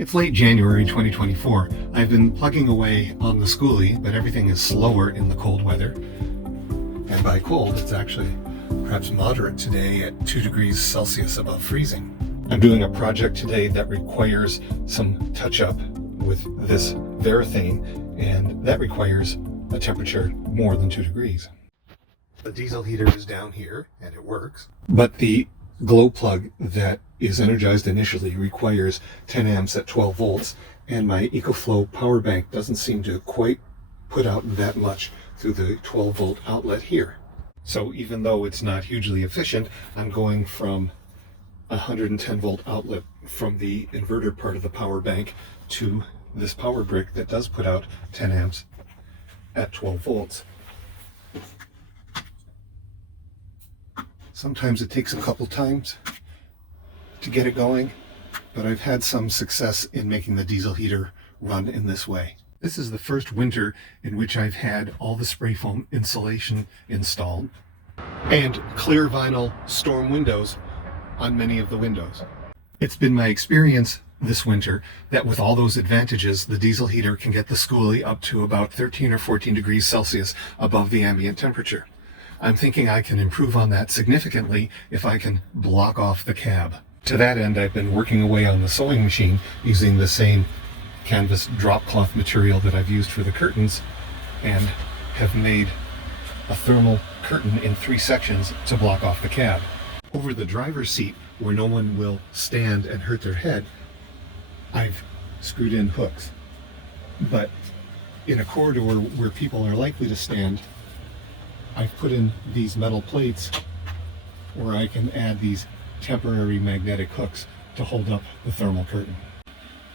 It's late January 2024. I've been plugging away on the skoolie, but everything is slower in the cold weather. And by cold, it's actually perhaps moderate today at 2 degrees Celsius above freezing. I'm doing a project today that requires some touch-up with this varathane, and that requires a temperature more than 2 degrees. The diesel heater is down here, and it works. But the glow plug that is energized initially requires 10 amps at 12 volts, and my EcoFlow power bank doesn't seem to quite put out that much through the 12 volt outlet here. So even though it's not hugely efficient, I'm going from a 110 volt outlet from the inverter part of the power bank to this power brick that does put out 10 amps at 12 volts. Sometimes it takes a couple times to get it going, but I've had some success in making the diesel heater run in this way. This is the first winter in which I've had all the spray foam insulation installed and clear vinyl storm windows on many of the windows. It's been my experience this winter that with all those advantages, the diesel heater can get the skoolie up to about 13 or 14 degrees Celsius above the ambient temperature. I'm thinking I can improve on that significantly if I can block off the cab. To that end, I've been working away on the sewing machine using the same canvas drop cloth material that I've used for the curtains, and have made a thermal curtain in 3 sections to block off the cab. Over the driver's seat, where no one will stand and hurt their head, I've screwed in hooks. But in a corridor where people are likely to stand, I've put in these metal plates where I can add these temporary magnetic hooks to hold up the thermal curtain.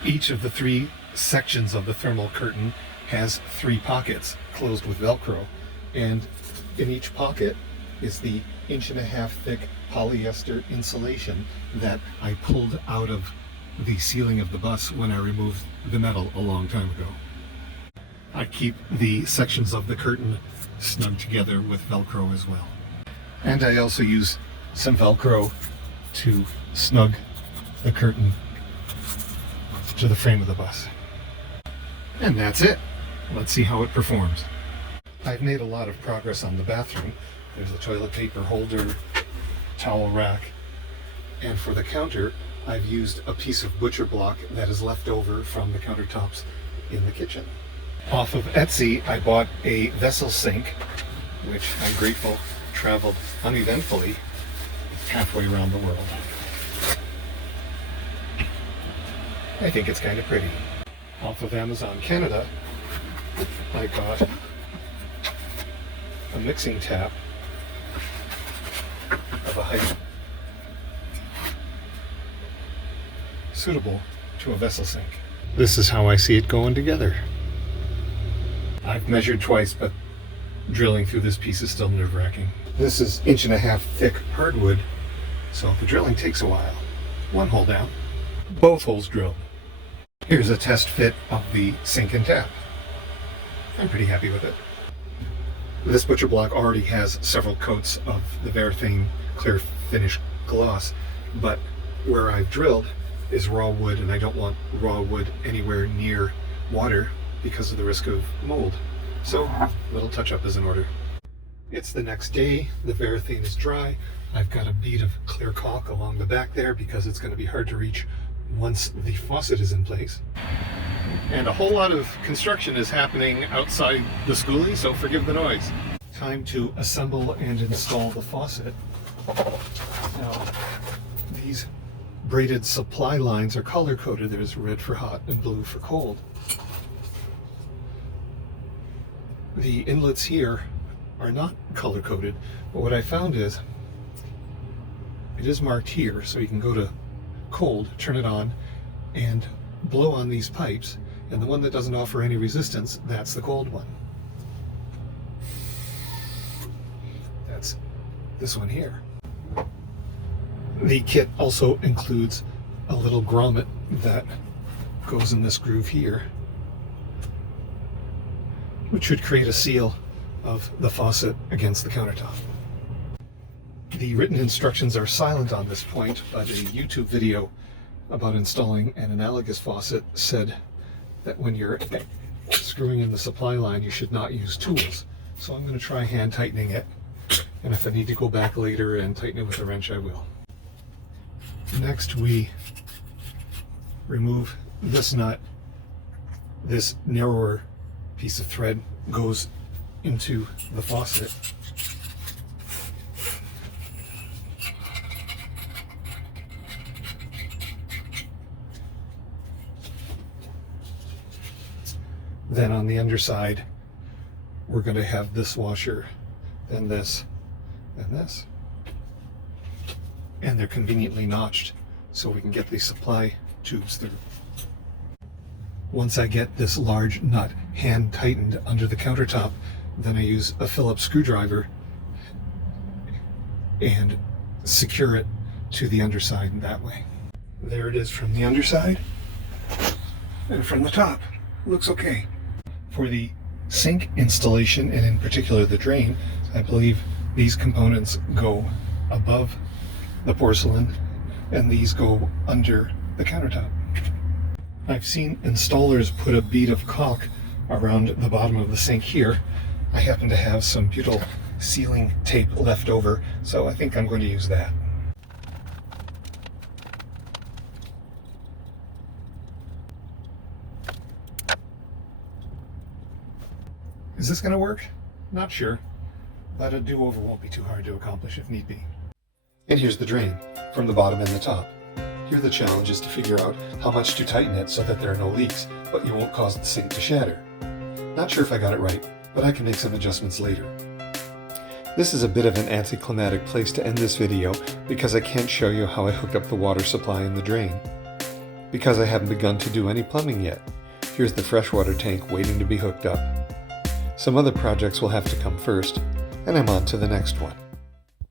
Each of the 3 sections of the thermal curtain has 3 pockets closed with Velcro, and in each pocket is the 1.5-inch thick polyester insulation that I pulled out of the ceiling of the bus when I removed the metal a long time ago. I keep the sections of the curtain snug together with Velcro as well. And I also use some Velcro to snug the curtain to the frame of the bus. And that's it. Let's see how it performs. I've made a lot of progress on the bathroom. There's a toilet paper holder, towel rack, and for the counter, I've used a piece of butcher block that is left over from the countertops in the kitchen. Off of Etsy, I bought a vessel sink, which I'm grateful traveled uneventfully halfway around the world. I think it's kind of pretty. Off of Amazon Canada, I got a mixing tap of a height suitable to a vessel sink. This is how I see it going together. I've measured twice, but drilling through this piece is still nerve-wracking. This is 1.5-inch thick hardwood, so the drilling takes a while. 1 hole down, both holes drilled. Here's a test fit of the sink and tap. I'm pretty happy with it. This butcher block already has several coats of the varathane clear finish gloss, but where I've drilled is raw wood, and I don't want raw wood anywhere near water because of the risk of mold. So a little touch-up is in order. It's the next day, the varathane is dry. I've got a bead of clear caulk along the back there because it's going to be hard to reach once the faucet is in place. And a whole lot of construction is happening outside the skoolie, so forgive the noise. Time to assemble and install the faucet. Now, these braided supply lines are color-coded. There's red for hot and blue for cold. The inlets here are not color-coded, but what I found is it is marked here, so you can go to cold, turn it on, and blow on these pipes, and the one that doesn't offer any resistance, that's the cold one. That's this one here. The kit also includes a little grommet that goes in this groove here, which should create a seal of the faucet against the countertop. The written instructions are silent on this point, but a YouTube video about installing an analogous faucet said that when you're screwing in the supply line, you should not use tools. So I'm going to try hand tightening it, and if I need to go back later and tighten it with a wrench, I will. Next, we remove this nut. This narrower piece of thread goes into the faucet. Then on the underside, we're going to have this washer, then this, and this. And they're conveniently notched so we can get these supply tubes through. Once I get this large nut hand tightened under the countertop, then I use a Phillips screwdriver and secure it to the underside in that way. There it is from the underside, and from the top. Looks okay. For the sink installation, and in particular the drain, I believe these components go above the porcelain and these go under the countertop. I've seen installers put a bead of caulk around the bottom of the sink here. I happen to have some butyl sealing tape left over, so I think I'm going to use that. Is this going to work? Not sure, but a do-over won't be too hard to accomplish if need be. And here's the drain, from the bottom and the top. Here the challenge is to figure out how much to tighten it so that there are no leaks, but you won't cause the sink to shatter. Not sure if I got it right, but I can make some adjustments later. This is a bit of an anticlimactic place to end this video because I can't show you how I hooked up the water supply in the drain. Because I haven't begun to do any plumbing yet. Here's the freshwater tank waiting to be hooked up. Some other projects will have to come first, and I'm on to the next one.